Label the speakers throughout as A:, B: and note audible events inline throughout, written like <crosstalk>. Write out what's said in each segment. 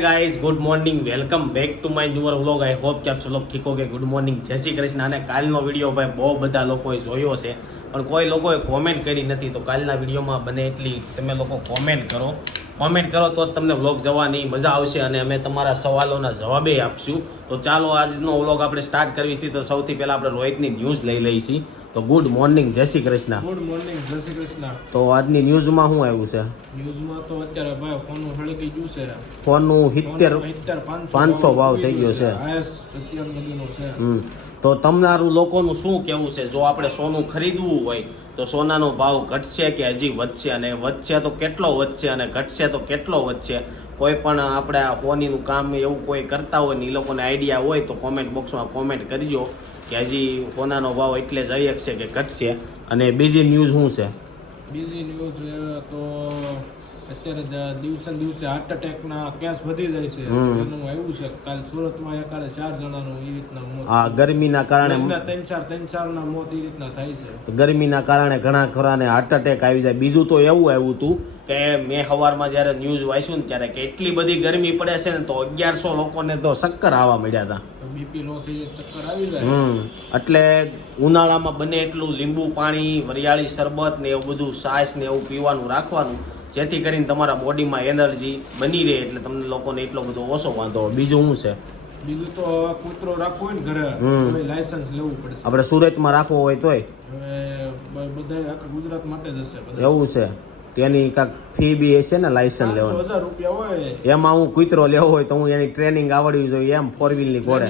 A: Guys good morning welcome back to my newer vlog I hope કે આપ સૌ લોક ઠીક હોગે. ગુડ મોર્નિંગ જય શ્રી કૃષ્ણ. અને કાલનો વીડિયો ભાઈ બહુ બધા લોકોએ જોયો છે. પણ કોઈ લોકોએ કોમેન્ટ કરી નથી. તો કાલના વિડીયોમાં બને એટલી તમે લોકો કોમેન્ટ કરો. કોમેન્ટ કરો તો જ તમને વ્લોગ જવાની મજા આવશે અને અમે તમારા સવાલોના જવાબે આપશું. તો ચાલો આજનો વ્લોગ આપણે સ્ટાર્ટ કરવી હતી તો સૌથી પહેલાં આપણે રોહિતની ન્યૂઝ લઈ લઈ છીએ તો ગુડ મોર્નિંગ જય શ્રી કૃષ્ણ.
B: ગુડ મોર્નિંગ જય શ્રી કૃષ્ણ.
A: તો આજની ન્યૂઝમાં શું આવ્યું છે?
B: ન્યૂઝમાં તો અત્યારે ભાઈ ફોનનું હળકી ગયું છે.
A: ફોનનું સિત્તેર પાંચસો ભાવ થઈ ગયો છે. હમ. તો તમારું લોકોનું શું કેવું છે? જો આપણે સોનું ખરીદવું હોય તો સોનાનો ભાવ ઘટશે કે હજી વધશે? અને વધશે તો કેટલો વધશે અને ઘટશે તો કેટલો વધશે? કોઈ પણ આપણે આ ફોનીનું કામ એવું કોઈ કરતા હોય ને એ લોકોને આઈડિયા હોય તો કોમેન્ટ બોક્સમાં કોમેન્ટ કરજો. કે હજી સોનાનો ભાવ એટલે જ જઈ છે કે ઘટશે? અને બીજી ન્યૂઝ શું છે?
B: બીજી ન્યૂઝ તો અત્યારે દિવસે દિવસે હાર્ટ એટેકના કેસ વધી જાય છે. એનું આવ્યું છે. કાલ સુરતમાં એકારે ચાર જણાનું એ રીતના મોત
A: આ ગરમીના કારણે
B: ત્રણ ચાર ત્રણ ચાર ના મોત એ રીતના થાય છે.
A: ગરમીના કારણે ઘણા ખરાને હાર્ટ એટેક આવી જાય. બીજું તો એવું આવ્યું હતું કે મેં સવારમાં જ્યારે ન્યૂઝ વાંચ્યું ને ત્યારે કે એટલી બધી ગરમી પડે છે ને તો અગિયારસો લોકોને તો ચક્કર આવવા મળ્યા હતા
B: બીપી લો થઈ ચક્કર આવી જાય.
A: એટલે ઉનાળામાં બને એટલું લીંબુ પાણી વરિયાળી શરબત ને એવું બધું છાશ ને એવું પીવાનું રાખવાનું. જેથી કરીને તમારા બોડીમાં એનર્જી બની રહે એટલે તમને લોકોને એટલો બધો ઓછો વાંધો બીજું શું છે?
B: બીજું તો કૂતરો રાખવો હોય ને ઘરે. લાયસન્સ લેવું પડે
A: આપણે સુરતમાં રાખવો હોય તોય?
B: બધા આખા ગુજરાત માટે જ હશે
A: એવું છે. તેની કાંક ફી બી હશે ને લાયસન્સ લેવાનું. એમાં હું કૂતરો લેવો હોય તો હું એની ટ્રેનિંગ આવડવી જોઈએ એમ ફોર ઘોડે.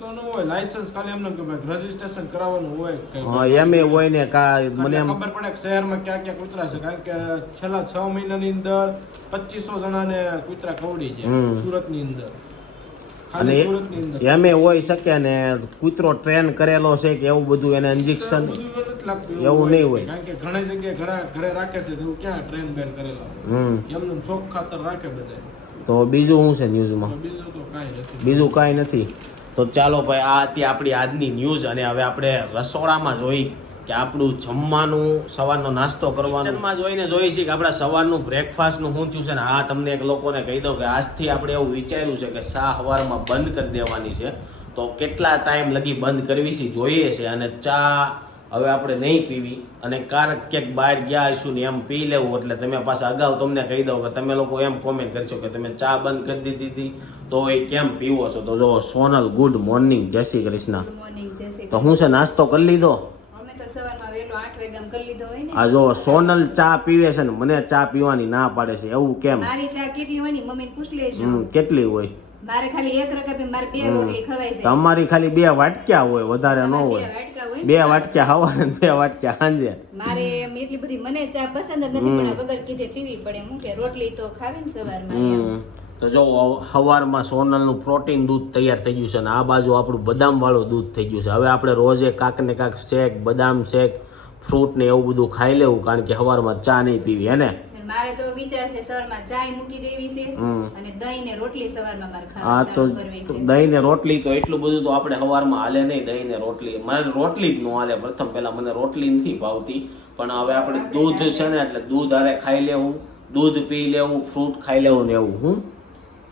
B: તો ન હોય લાયસન્સ ખાલી એમને રજીસ્ટ્રેશન કરાવવાનું હોય
A: હા એમ એ હોય ને કા મને
B: ખબર પડે કે શહેરમાં ક્યાં ક્યાં કૂતરા છે કારણ કે છેલ્લા છ મહિનાની અંદર પચીસો જણાને કૂતરા કવડી છે સુરતની અંદર.
A: અને એમે હોઈ શકે ને કૂતરો ટ્રેન કરેલો છે કે એવું બધું એને ઇન્જેક્શન એવું નહીં હોય.
B: કારણ કે ઘણી જગ્યાએ ઘરે ઘરે રાખે છે તો એવું ક્યાં ટ્રેન બેન કરેલા
A: હમ.
B: એમનું શોખ ખાતર રાખે બધા
A: તો બીજું શું છે ન્યૂઝમાં
B: બીજું તો કાંઈ નથી.
A: બીજું કાંઈ નથી. તો ચાલો ભાઈ આ હતી આપણી આજની ન્યૂઝ અને હવે આપણે રસોડામાં જોઈ કે આપણું જમવાનું સવારનો નાસ્તો કરવાનો. કિચનમાં જોઈને જોઈએ છીએ કે આપણા સવારનું બ્રેકફાસ્ટનું શું થયું છે ને હા તમને એક લોકોને કહી દઉં કે આજથી આપણે એવું વિચાર્યું છે કે ચા સવારમાં બંધ કરી દેવાની છે. તો કેટલા ટાઈમ લગી બંધ કરવી છે જોઈએ છે અને ચા હવે આપણે નહીં પીવી અને ક્યારેક ક્યાંક બહાર ગયા હશું ને એમ પી લેવું એટલે તમે પાછા અગાઉ તમને કહી દઉં કે તમે લોકો એમ કોમેન્ટ કરશો કે તમે ચા બંધ કરી દીધી હતી તો એ કેમ પીવો છો? તો જો સોનલ ગુડ મોર્નિંગ જય શ્રી કૃષ્ણ. તો હું છે નાસ્તો કરી લીધો
C: કૃષ્ણ. અમે તો સવારમાં વહેલો કરી લીધો હોય ને.
A: આ જો સોનલ ચા પીવે છે ને મને ચા પીવાની ના પાડે છે એવું કેમ?
C: મારી ચા કેટલી હોય ને મમ્મીને પૂછ લેજો.
A: હમ, કેટલી હોય?
C: મારે ખાલી એક રકા મારે બે રોટલી ખવાય છે.
A: તમારી ખાલી બે વાટક્યા હોય વધારે ન હોય.
C: બે
A: વાટક્યા હવારે ને બે વાટક્યા સાંજે
C: મારે એમ એટલી બધી મને ચા પસંદ જ નથી પણ વગર કીધે પીવી પડે. હું કે રોટલી તો ખાવી ને સવારમાં
A: હમ. તો જો સવારમાં સોનલનું પ્રોટીન દૂધ તૈયાર થઈ ગયું છે અને આ બાજુ આપણું બદામ વાળું દૂધ થઈ ગયું છે. હવે આપણે રોજે કાંક ને કાંક શેક બદામ શેક ફ્રૂટ ને એવું બધું ખાઈ લેવું કારણ કે સવારમાં ચા નહીં પીવી
C: હેને મારે તો વિચાર છે સવારમાં ચાય મૂકી દેવી છે
A: હમ.
C: અને દહીં ને રોટલી સવારમાં મારે
A: હા
C: ખાવા
A: તો દહીં ને રોટલી તો એટલું બધું તો આપણે સવારમાં હાલે નહીં દહીં ને રોટલી. મારે રોટલી જ ન હાલે. પ્રથમ પહેલા મને રોટલી નથી ભાવતી પણ હવે આપણે દૂધ છે ને એટલે દૂધ આરે ખાઈ લેવું દૂધ પી લેવું ફ્રૂટ ખાઈ લેવું ને એવું હું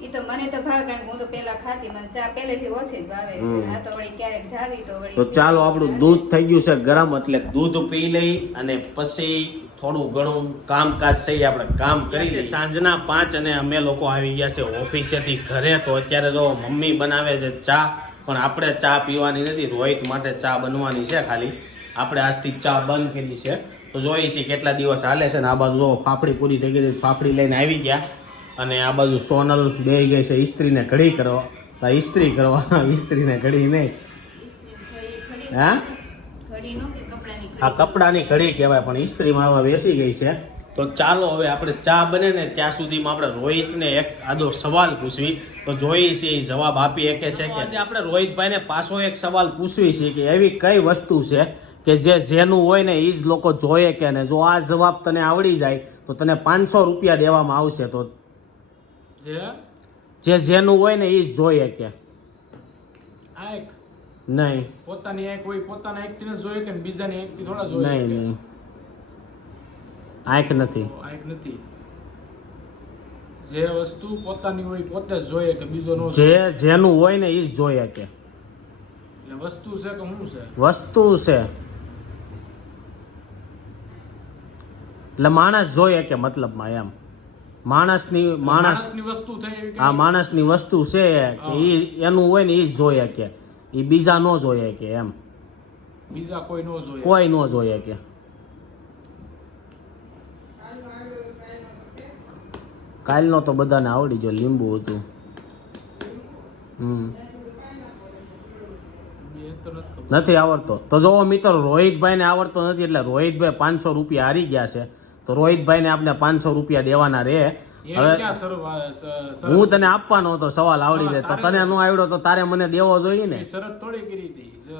C: ઈ તો મને તો ભાવે કારણ કે હું તો પેલા ખાતી મને ચા પહેલેથી ઓછી જ ભાવે છે.
A: હમ.
C: આ તો વળી ક્યારેક જાવી તો વળી
A: તો ચાલો આપણું દૂધ થઈ ગયું છે ગરમ એટલે દૂધ પી લઈ અને પછી થોડું ઘણું કામકાજ થઈ આપણે કામ કરી સાંજના પાંચ અને અમે લોકો આવી ગયા છે ઓફિસેથી ઘરે તો અત્યારે જો મમ્મી બનાવે છે ચા પણ આપણે ચા પીવાની નથી રોહિત માટે ચા બનવાની છે ખાલી. આપણે આજથી ચા બંધ કરી છે. તો જોઈએ છીએ કેટલા દિવસ હાલે છે ને આ બાજુ ફાફડી પૂરી થઈ ગઈ ફાફડી લઈને આવી ગયા. અને આ બાજુ સોનલ બે ગઈ છે ઇસ્ત્રીને ઘડી કરવા. તો ઇસ્ત્રી કરવા ઇસ્ત્રીને ઘડી નહીં. હા? આ કપડાની ઘડી કહેવાય પણ ઇસ્ત્રી મારવા બેસી ગઈ છે. તો ચાલો હવે આપણે ચા બને ને ત્યાં સુધીમાં આપણે રોહિતને એક આદો સવાલ પૂછવી. તો જોઈએ છીએ એ જવાબ આપી શકે છે કે આજે આપણે રોહિતભાઈને પાછો એક સવાલ પૂછવી છે કે એવી કઈ વસ્તુ છે કે જે જેનું હોય ને એ જ લોકો જોઈએ કે ને? જો આ જવાબ તને આવડી જાય તો તને પાંચસો રૂપિયા દેવામાં આવશે. તો
B: જે?
A: જેનું હોય ને એ જ જોઈએ કે.
B: આ એક?
A: નહીં.
B: પોતાની એક હોય પોતાના એકથી જ જોઈએ કે બીજાની એકથી થોડા જોઈએ
A: નહીં નહીં. આંખ નથી.
B: આ એક નથી. જે વસ્તુ પોતાની હોય પોતે જ જોઈએ કે બીજો નો
A: જે જેનું હોય ને એ જ જોઈએ કે.
B: એટલે વસ્તુ છે કે શું છે?
A: વસ્તુ છે. એટલે માણસ જોઈએ કે મતલબમાં એમ. માણસની માણસ
B: માણસની વસ્તુ થઈ
A: આ માણસની વસ્તુ છે કે એ એનું હોય ને એ જ જોઈએ કે. એ બીજા ન જોઈએ કે એમ.
B: બીજા કોઈ નો જોઈએ.
A: કોઈ ન જોઈએ કે. કાલનો તો બધાને આવડી ગયો લીંબુ હતું. હમ.
B: નથી
A: આવડતો. તો જો મિત્ર રોહિતભાઈને આવડતો નથી એટલે રોહિતભાઈ પાંચસો રૂપિયા હારી ગયા છે. તો રોહિતભાઈને આપણે પાંચસો રૂપિયા દેવાના રે. હવે હું તને આપવાનો હતો સવાલ આવડી જાય. તો તને નો આવડ્યો તો તારે મને દેવો જોઈએ ને.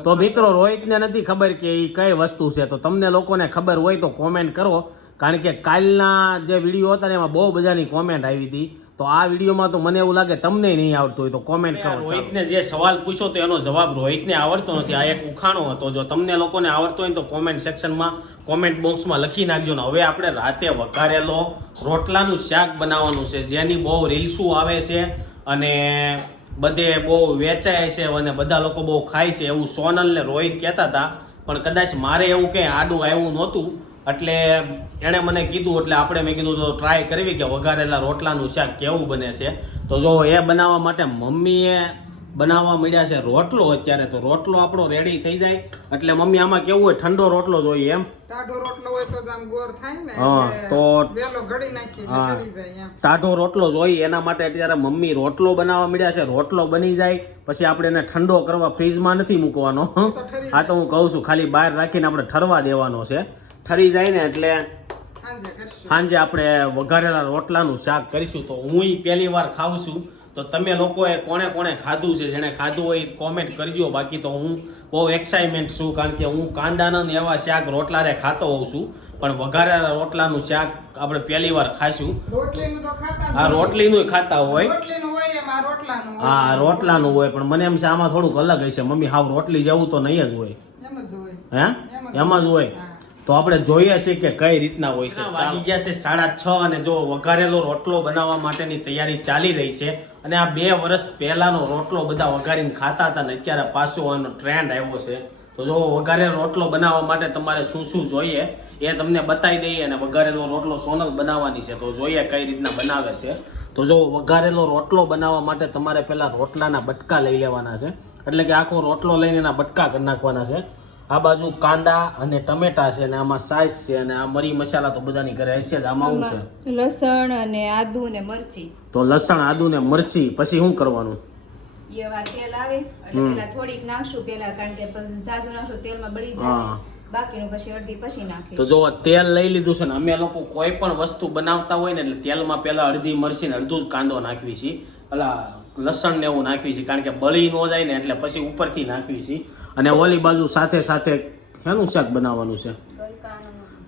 A: તો મિત્રો રોહિતને નથી ખબર કે એ કઈ વસ્તુ છે. તો તમને લોકોને ખબર હોય તો કોમેન્ટ કરો. કારણ કે કાલના જે વીડિયો હતા ને એમાં બહુ બધાની કોમેન્ટ આવી હતી. તો આ વિડીયોમાં તો મને એવું લાગે તમને નહીં આવડતું હોય તો કોમેન્ટ કરો રોહિતને જે સવાલ પૂછો તો એનો જવાબ રોહિતને આવડતો નથી. આ એક ઉખાણો હતો. જો તમને લોકોને આવડતો હોય તો કોમેન્ટ સેક્શનમાં કોમેન્ટ બોક્સમાં લખી નાખજો ને હવે આપણે રાતે વઘારેલો રોટલાનું શાક બનાવવાનું છે. જેની બહુ રીલ્સું આવે છે અને બધે બહુ વેચાય છે અને બધા લોકો બહુ ખાય છે એવું સોનલ ને રોહિત કહેતા હતા. પણ કદાચ મારે એવું કંઈ આડું આવ્યું નહોતું. એટલે એણે મને કીધું એટલે આપણે મેં કીધું તો ટ્રાય કરવી કે વઘારેલા રોટલાનું શાક કેવું બને છે? તો જો એ બનાવવા માટે મમ્મીએ બનાવવા મળ્યા છે રોટલો અત્યારે તો રોટલો આપણો રેડી થઈ જાય. એટલે મમ્મી આમાં કેવું હોય ઠંડો રોટલો જોઈએ એમ.
D: ટાઢો રોટલો હોય તો આમ ગોર થાય ને
A: હા, તો-
D: વેલો ઘડી નાખીએ
A: હા.
D: કરી જાય
A: ટાઢો રોટલો જોઈએ એના માટે અત્યારે મમ્મી રોટલો બનાવવા મળ્યા છે રોટલો બની જાય પછી આપણે એને ઠંડો કરવા ફ્રીજમાં નથી મૂકવાનો. હા તો હું કહું છું ખાલી બહાર રાખીને આપણે ઠરવા દેવાનો છે. ઠરી જાય ને એટલે
D: સાંજે
A: આપણે વઘારેલા રોટલાનું શાક કરીશું. તો હું પહેલી વાર ખાઉં છું. તો તમે લોકોએ કોણે કોણે ખાધું છે? જેણે ખાધું હોય કોમેન્ટ કરજો. બાકી તો હું બહુ એક્સાઇટમેન્ટ છું કારણ કે હું કાંદાના એવા શાક રોટલારે ખાતો હોઉં છું. પણ વઘારેલા રોટલાનું શાક આપણે પહેલી વાર ખાઈશું
D: હા
A: રોટલીનું ખાતા હોય.
D: રોટલીનું રોટલાનું.
A: હા રોટલાનું હોય પણ મને એમ છે આમાં થોડુંક અલગ હશે. મમ્મી હાવ રોટલી જેવું તો નહીં જ હોય. હે? એમાં જ હોય.
D: હા.
A: તો આપણે જોઈએ છે કે કઈ રીતના હોય છે. વાગી ગયા છે સાડા છ અને જો વઘારેલો રોટલો બનાવવા માટેની તૈયારી ચાલી રહી છે અને આ બે વર્ષ પહેલાનો રોટલો બધા વઘારીને ખાતા હતા ને અત્યારે પાછો એનો ટ્રેન્ડ આવ્યો છે. તો જો વઘારેલો રોટલો બનાવવા માટે તમારે શું શું જોઈએ એ તમને બતાવી દઈએ અને વઘારેલો રોટલો સોનલ બનાવવાની છે. તો જોઈએ કઈ રીતના બનાવે છે. તો જો વઘારેલો રોટલો બનાવવા માટે તમારે પહેલાં રોટલાના બટકા લઈ લેવાના છે. એટલે કે આખો રોટલો લઈને એના બટકા કરી નાખવાના છે. આ બાજુ કાંદા અને ટમેટા છે અને આમાં સાઈઝ છે અને આ મરી મસાલા તો બધાની ઘરે હશે જ. આમાં શું છે?
C: લસણ અને આદુ ને મરચી.
A: તો લસણ આદુ ને મરચી પછી શું કરવાનું?
C: એવા તેલ આવે એટલે પેલા થોડીક નાખશું પેલા કારણ કે ઝાઝું નાખશું તેલમાં બળી જાય. બાકીનું પછી અડધી પછી
A: તો જો તેલ લઈ લીધું છે ને અમે લોકો કોઈ પણ વસ્તુ બનાવતા હોય ને એટલે તેલમાં પહેલા અડધી મરચી ને અડધું જ કાંદો નાખવી છીએ પેલા લસણ ને એવું નાખવી છીએ કારણ કે બળી ન જાય ને એટલે પછી ઉપરથી નાખવી છીએ અને ઓલી બાજુ સાથે સાથે શેનું શાક બનાવવાનું છે?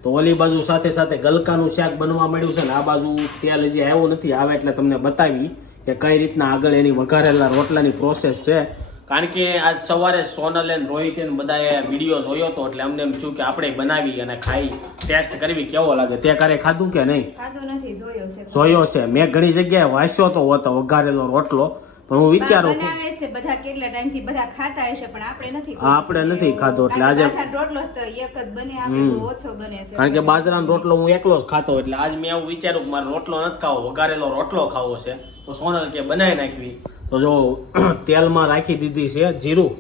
A: તો ઓલી બાજુ સાથે સાથે ગલકાનું શાક બનવા માંડ્યું છે ને આ બાજુ તેલ હજી આવ્યું નથી. આવે એટલે તમને બતાવી કે કઈ રીતના આગળ એની વઘારેલા રોટલાની પ્રોસેસ છે. કારણ કે આજ સવારે સોનલ અને રોહિત બધાએ વીડિયો જોયો હતો એટલે અમને એમ થયું કે આપણે બનાવી અને ખાઈ ટેસ્ટ કરવી કેવો લાગે? તે ક્યારે ખાધું કે નહીં?
C: જોયો છે.
A: જોયો છે. મેં ઘણી જગ્યાએ વાંચ્યો તો હોતો વઘારેલો રોટલો. પણ હું વિચારું છું
C: બનાવે છે. બધા કેટલા ટાઈમથી બધા ખાતા હશે પણ આપણે નથી
A: આપણે નથી ખાતો એટલે આજે-
C: રોટલો એક જ બને આપણે ઓછો બને છે.
A: કારણ કે બાજરાનો રોટલો હું એકલો જ ખાતો એટલે આજ મેં એવું વિચાર્યું કે મારે રોટલો નથી ખાવો વઘારેલો રોટલો ખાવો છે. તો સોનલ કે બનાવી નાખવી. તો જો <clears throat> તેલમાં રાખી દીધી છે જીરું.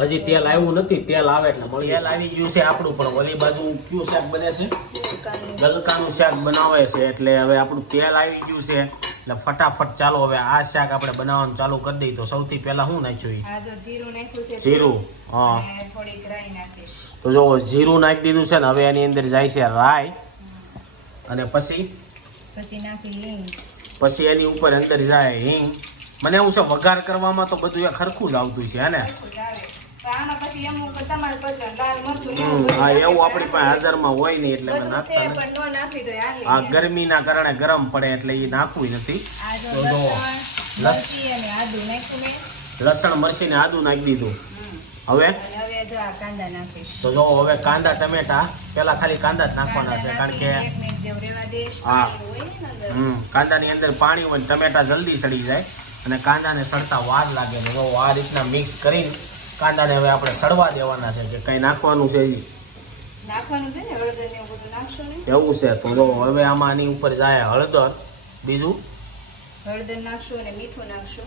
C: હજી
A: તેલ આવ્યું નથી તેલ આવે એટલે મળી તેલ આવી ગયું છે આપણું પણ ઓલી બાજુ કયું શાક બને છે?
C: ગલકાનું.
A: ગલકાનું શાક બનાવે છે એટલે હવે આપણું તેલ આવી ગયું છે. એટલે ફટાફટ ચાલો હવે આ શાક આપણે બનાવવાનું ચાલુ કરી દઈએ. તો સૌથી પહેલા શું નાખ્યું
C: આ જો જીરું નાખ્યું છે
A: જીરું હા. તો જો જીરું નાખી દીધું છે ને હવે એની અંદર જાય છે રાઈ અને પછી?
C: પછી નાખી હિંગ.
A: પછી એની ઉપર અંદર જાય હિંગ. મને એવું છે વઘાર કરવામાં તો બધું એ ખરખું લાવતું છે હે ને?
C: આમાં પછી એમ ઉપર તમારે પસંદ લાલ મરચું
A: હમ,
C: એવું
A: હા એવું આપણી પાસે હાજરમાં હોય નહીં એટલે
C: બધું
A: નાખતા
C: છે પણ ન હાલે.
A: ગરમીના કારણે ગરમ પડે એટલે એ નાખવું નથી.
C: લસણ અને આદુ નાખ્યું મેં.
A: લસણ મરચી ને આદુ નાખી દીધું. હવે?
C: હવે કાંદા
A: તો જો હવે કાંદા ટમેટા પેલા ખાલી કાંદા જ નાખવાના છે કારણ કે
C: એક મિનિટ જેવું રહેવા દઈશ.
A: હા.
C: પાણી હોય ને અંદર.
A: હમ કાંદાની અંદર પાણી હોય ને ટમેટા જલ્દી સડી જાય અને કાંદાને સડતા વાર લાગે ને જો આ રીતના મિક્સ કરીને કાંદાને હવે આપણે સડવા દેવાના છે કે કંઈ નાખવાનું છે
C: એવું
A: છે તો જો હવે આમાં આની ઉપર જાય હળદર. બીજું?
C: હળદર નાખશો અને મીઠું નાખશો.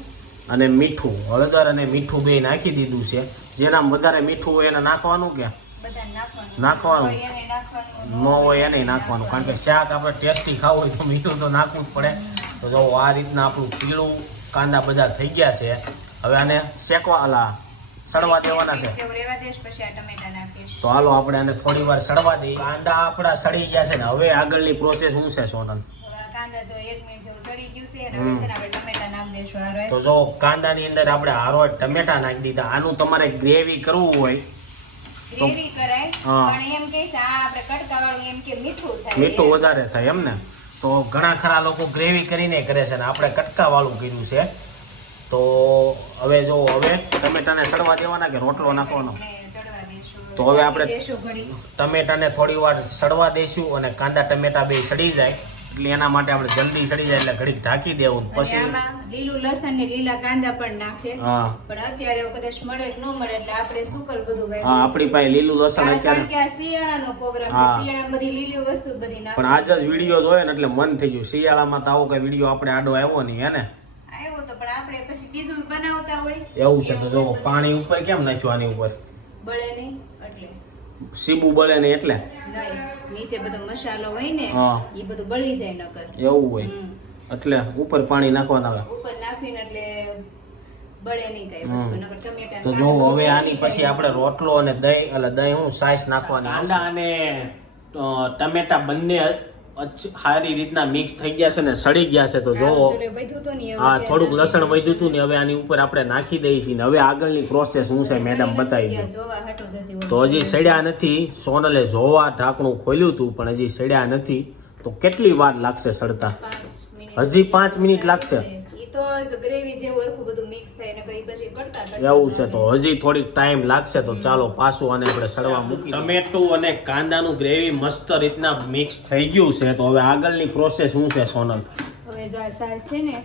A: અને મીઠું હળદર અને મીઠું બે નાખી દીધું છે. જેના વધારે મીઠું હોય એને નાખવાનું કે?
C: નાખવાનું.
A: નાખવાનું.
C: હોય એને નાખવાનું
A: ન હોય એને નાખવાનું. કારણ કે શાક આપણે ટેસ્ટી ખાવું હોય તો મીઠું તો નાખવું જ પડે. તો જો આ રીતના આપણું પીળું કાંદા બધા થઈ ગયા છે. હવે આને શેકવા અલા. સડવા દેવાના છે. તો હાલો આપણે આને થોડી વાર સડવા દઈએ. કાંદા આપણા સડી ગયા છે ને હવે આગળની પ્રોસેસ શું છે સોનલ. તો જો કાંદાની અંદર આપણે હારો ટમેટા નાખી દીધા. આનું તમારે ગ્રેવી કરવું હોય
C: મીઠું.
A: વધારે થાય એમ ને. તો ઘણા ખરા લોકો ગ્રેવી કરીને કરે છે ને આપણે કટકા વાળું કર્યું છે. તો હવે જો હવે ટમેટાને સડવા દેવાના કે રોટલો નાખવાનો. તો હવે આપણે-. ટમેટાને થોડી વાર સડવા દઈશું અને કાંદા ટમેટા બે સડી જાય. એટલે એના માટે આપણે જલ્દી સડી જાય એટલે ઘડીક ઢાંકી દેવું પછી
C: લીલું લસણ ને લીલા કાંદા પણ નાખે.
A: હા.
C: પણ અત્યારે કદાચ મળે ન મળે એટલે આપણે શું કર બધું
A: હા આપણી પાસે લીલું લસણ અત્યારે.
C: કે શિયાળાનો પ્રોગ્રામ છે. શિયાળામાં બધી લીલી વસ્તુ જ નાખે
A: પણ આજ જ વિડિયો જોયો ને એટલે મન થઈ ગયું. શિયાળામાં તો આવો કઈ વીડિયો આપણે આડો આવ્યો નહીં હે ને
C: આવ્યો તો પણ આપણે પછી બીજું બનાવતા હોય?
A: એવું છે તો જો પાણી ઉપર કેમ નાખ્યું આની ઉપર?
C: બળે નહીં એટલે.
A: સીબુ બળે નહીં એટલે?
C: નહીં નીચે બધો મસાલો હોય ને
A: હા.
C: એ બધું બળી જાય નકર.
A: એવું હોય. એટલે ઉપર પાણી નાખવાના આવે?
C: ઉપર નાખીને એટલે બળે નહીં કઈ
A: હમ.
C: વસ્તુ નકર ટમેટા
A: તો જો હવે આની પછી આપણે રોટલો અને દહીં એટલે દહીં હું સાઈસ નાખવાની આંડા અને ટમેટા બંને સારી રીતના મિક્સ થઈ ગયા છે ને સડી ગયા છે તો જોવો. હા થોડુંક લસણ વધ્યું હતું ને હવે આની ઉપર આપણે નાખી દઈએ છીએ ને હવે આગળની પ્રોસેસ શું છે મેડમ બતાવી દો
C: જોવા હાટું જ હજી
A: તો હજી સડ્યા નથી સોનલે જોવા ઢાંકણું ખોલ્યું હતું પણ હજી સડ્યા નથી. તો કેટલી વાર લાગશે સડતા? હજી પાંચ મિનિટ લાગશે?
C: તો ગ્રેવી જેવું હરખું બધું મિક્સ થાય ને કઈ પછી કડકા કડકા
A: એવું છે તો હજી થોડીક ટાઈમ લાગશે તો ચાલો પાછું આને આપણે સડવા મૂકી ટમેટું અને કાંદાનું ગ્રેવી મસ્ત રીતના મિક્સ થઈ ગયું છે તો હવે આગળની પ્રોસેસ શું છે સોનલ?
C: હવે જો આ સાસ છે ને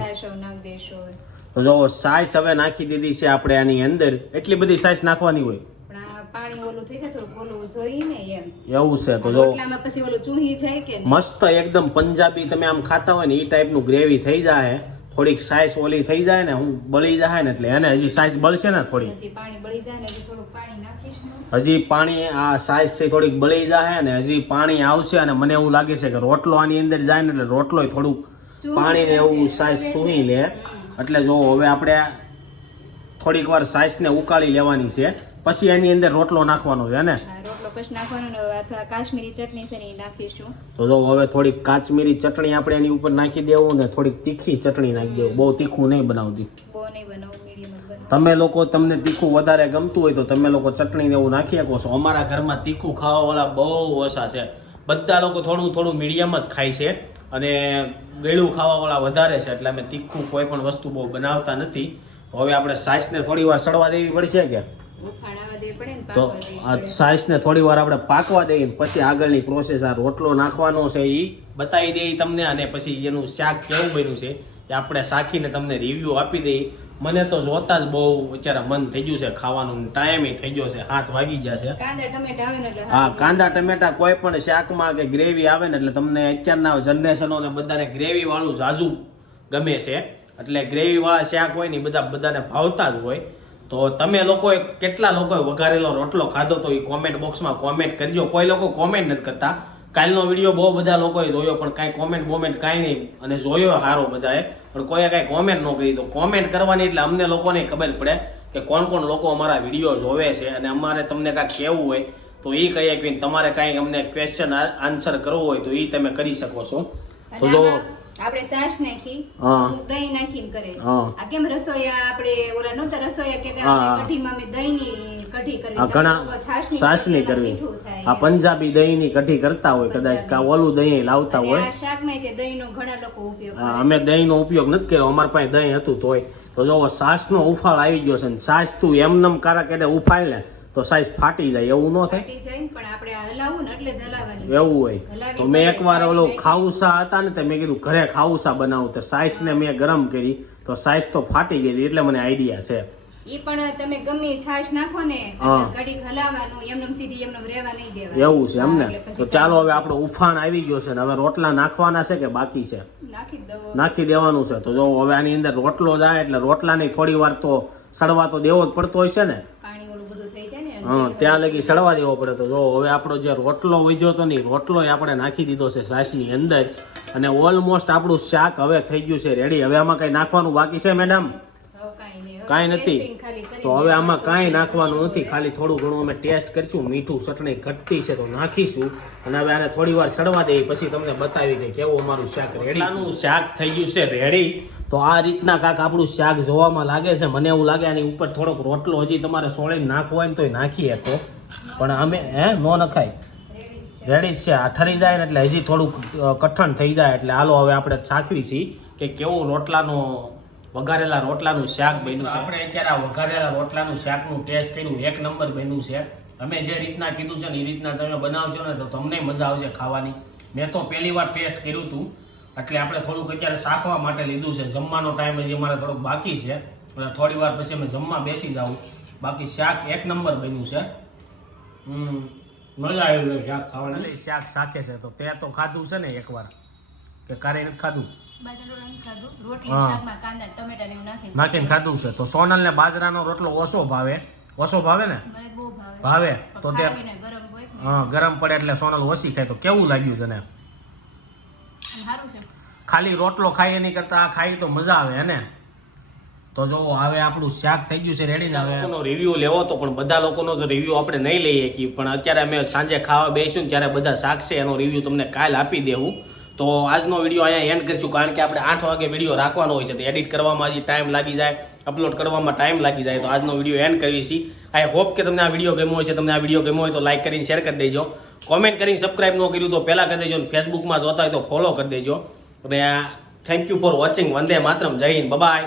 C: સાસ હવે નાખી દઈશું હવે.
A: જો હવે નાખી દીધી છે આપણે આની અંદર. એટલી બધી સાઈસ નાખવાની હોય.
C: પણ આ પાણી ઓલું થઈ જાય થોડુંક ઓલું જોઈએ ને એમ.
A: એવું છે તો જો
C: રોટલામાં પછી ઓલું ચૂહી જાય કે નહીં?
A: મસ્ત એકદમ પંજાબી તમે આમ ખાતા હોય ને એ ટાઈપનું ગ્રેવી થઈ જાય. થોડીક સાઈસ ઓલી થઈ જાય ને હું બળી જાય ને એટલે એને હજી સાઈસ બળશે ને થોડી
C: ને હજી પાણી ને
A: આ સાઈઝ છે થોડીક બળી જાય ને હજી પાણી આવશે અને મને એવું લાગે છે કે રોટલો આની અંદર જાય ને એટલે રોટલો થોડુંક
C: પાણી
A: પાણીને એવું સાઈઝ સૂવી લે. એટલે જો હવે આપણે થોડીક વાર સાઈઝને ઉકાળી લેવાની છે. પછી એની અંદર રોટલો નાખવાનો છે ને?
C: રોટલો પછી નાખવાનો અથવા કાશ્મીરી ચટણી છે એ નાખીશું.
A: તો જો હવે થોડીક કાચમીરી ચટણી આપણે એની ઉપર નાખી દેવું ને થોડીક તીખી ચટણી નાખી દેવું. બહુ તીખું નહીં બનાવતી.
C: બહુ નહીં બનાવું
A: તમે લોકો તમને તીખું વધારે ગમતું હોય તો તમે લોકો ચટણી એવું નાખી શકો છો. અમારા ઘરમાં તીખું ખાવાવાળા બહુ ઓછા છે. બધા લોકો થોડું થોડું મીડિયમ જ ખાય છે અને ગળ્યું ખાવાવાળા વધારે છે એટલે અમે તીખું કોઈ પણ વસ્તુ બહુ બનાવતા નથી. હવે આપણે સાઈસને થોડી વાર સડવા દેવી પડશે કે?
C: ને
A: તો આ સાઈસને થોડી વાર આપણે પાકવા દઈએ પછી આગળની પ્રોસેસ આ રોટલો નાખવાનો છે એ બતાવી દઈએ તમને અને પછી એનું શાક કેવું બન્યું છે એ આપણે શાખીને તમને રિવ્યૂ આપી દઈએ મને તો જોતા જ બહુ અત્યારે મન થઈ ગયું છે ખાવાનું ટાઈમ થઈ ગયો છે હાથ વાગી ગયા છે.
C: ને
A: હા કાંદા ટમેટા કોઈ પણ શાકમાં કે ગ્રેવી આવે ને એટલે તમને અત્યારના જનરેશનોને બધાને ગ્રેવી વાળું ઝાઝું ગમે છે. એટલે ગ્રેવી વાળા શાક હોય ને બધા બધાને ભાવતા જ હોય. તો તમે લોકોએ કેટલા લોકોએ વઘારેલો રોટલો ખાધો તો એ કોમેન્ટ બોક્સમાં કોમેન્ટ કરજો. કોઈ લોકો કોમેન્ટ નથી કરતા. કાલનો વીડિયો બહુ બધા લોકોએ જોયો પણ કાંઈ કોમેન્ટ બોમેન્ટ કાંઈ નહીં. અને જોયો સારો બધાએ. પણ કોઈએ કાંઈ કોમેન્ટ ન કરી. તો કોમેન્ટ કરવાની એટલે અમને લોકોને ખબર પડે કે કોણ કોણ લોકો અમારા વીડિયો જોવે છે. અને અમારે તમને કાંઈક કહેવું હોય તો એ કહીએ કે તમારે કાંઈ અમને ક્વેશ્ચન આન્સર કરવો હોય તો એ તમે કરી શકો છો. તો
C: અને
A: જો
C: આમાં આપણે સાસ નાખી દહીં નાખીને કરે. આ કેમ રસોયા આપણે ઓલા નહોતા
A: હા.
C: આપણે કઢીમાં મેં દહીંની કઢી કરી
A: આ ઘણા સાસની કરવી. આ પંજાબી દહીંની કઢી કરતા હોય કદાચ કા ઓલું દહીં લાવતા હોય
C: આ શાકમાં તે દહીંનો ઘણા લોકો ઉપયોગ
A: હા,
C: કરે.
A: અમે દહીંનો ઉપયોગ નથી કર્યો અમાર પાસે દહીં હતું તોય. તો જો સાસનો ઉફાળ આવી ગયો છે ને સાસ તું એમનેમ કારક એટલે ઉફાળ ને તો સાઈઝ ફાટી જાય એવું ન થાય. એવું હોય. તો મેં એકવાર ઓલો ખાઉસા હતા ને તો મેં કીધું ઘરે ખાઉસા બનાવું. તો સાઈઝ ને મેં ગરમ કરી. તો સાઈઝ તો ફાટી ગઈ એટલે મને આઈડિયા છે.
C: ઈ પણ તમે ગમે છાશ નાખો ને
A: હા.
C: હલાવવાનું એમનેમ સીધી એમનેમ રહેવા નહીં દેવા
A: એવું છે એમ ને
C: એટલે પછી
A: તો ચાલો હવે આપણો ઉફાણ આવી ગયો છે ને હવે રોટલા નાખવાના છે કે બાકી છે?
C: નાખી
A: નાખી દેવાનું છે. તો જો હવે આની અંદર રોટલો જાય એટલે રોટલાની થોડી વાર તો સડવા તો દેવો જ પડતો હોય છે ને
C: પાણી ઓલું બધું થઈ જાય ને
A: હા ત્યાં લગી સડવા દેવો પડે તો જો હવે આપણો જે રોટલો વીજો તો નહીં રોટલો આપણે નાખી દીધો છે સાસની અંદર અને ઓલમોસ્ટ આપણું શાક હવે થઈ ગયું છે રેડી હવે આમાં કઈ નાખવાનું બાકી છે મેડમ
C: કાંઈ નહીં. હવે
A: કાંઈ નથી.
C: tasting ખાલી કરી
A: તો હવે આમાં કાંઈ નાખવાનું નથી ખાલી થોડું ઘણું અમે ટેસ્ટ કરીશું મીઠું ચટણી ઘટતી છે તો નાખીશું અને હવે આને થોડી વાર સડવા દઈએ પછી તમને બતાવી કે કેવું અમારું શાક રેડી શાક થઈ ગયું છે રેડી તો આ રીતના કાંક આપણું શાક જોવામાં લાગે છે. મને એવું લાગે આની ઉપર થોડોક રોટલો હજી તમારે સોળીને નાખવો હોય ને તોય નાખીએ તો. પણ અમે, હે, નો નખાય. રેડી છે. આ ઠરી જાય ને એટલે હજી થોડુંક કઠણ થઈ જાય એટલે હાલો હવે આપણે ચાખવી છીએ કે કેવું રોટલાનો, વઘારેલા રોટલાનું શાક બન્યું છે. આપણે અત્યારે આ વઘારેલા રોટલાનું શાકનું ટેસ્ટ કર્યું. એક નંબર બન્યું છે. અમે જે રીતના કીધું છે ને એ રીતના તમે બનાવજો ને તો તમને મજા આવશે ખાવાની. મેં તો પહેલી વાર ટેસ્ટ કર્યું હતું. એટલે આપણે થોડુંક અત્યારે શાખવા માટે લીધું છે. જમવાનો ટાઈમ હજી અમારે થોડોક બાકી છે. એટલે થોડી વાર પછી અમે જમવા બેસી જાઉં. બાકી શાક એક નંબર બન્યું છે. હમ મજા આવી ગઈ શાક ખાવાની. શાક શાકે છે. તો તે તો ખાધું છે ને એકવાર. કે કારે નથી ખાધું?
C: બાજરાનું નથી ખાધું. રોટલી
A: હા.
C: શાકમાં કાંદા ટમેટા ને એવું નાખીને
A: ખાધું. છે. તો સોનલ ને બાજરાનો રોટલો ઓછો ભાવે. ઓછો ભાવે ને?
C: ભાવે.
A: ભાવે? તો તે હા ગરમ પડે એટલે સોનલ ઓછી ખાય. તો કેવું લાગ્યું તને?
C: સારું છે.
A: ખાલી રોટલો ખાઈ એની કરતા ખાઈ તો મજા આવે ને? તો જો હવે આપણું શાક થઈ ગયું છે રેડી જ હવે. એનો રિવ્યુ લેવો તો પણ બધા લોકોનો તો રિવ્યુ આપણે નહીં લઈએ કે પણ અત્યારે અમે સાંજે ખાવા બેસીશું ને ત્યારે બધા શાક છે, એનો રિવ્યુ તમને કાલ આપી દેવું. તો આજનો વીડિયો અહીંયા એન્ડ કરીશું, કારણ કે આપણે આઠ વાગે વીડિયો રાખવાનો હોય છે, તો એડિટ કરવામાં હજી ટાઈમ લાગી જાય અપલોડ કરવામાં ટાઈમ લાગી જાય, તો આજનો વીડિયો એન્ડ કરીએ છીએ. આઈ હોપ કે તમને આ વીડિયો ગમ્યો હોય છે તમને આ વીડિયો ગમ્યો હોય તો લાઈક કરીને શેર કરી દેજો. કોમેન્ટ કરીને સબસ્ક્રાઇબ ન કર્યું તો પહેલાં કરી દેજો ફેસબુકમાં જોતા હોય તો ફોલો કરી દેજો. અને thank you for watching Vande Mataram. Jai Hind. Bye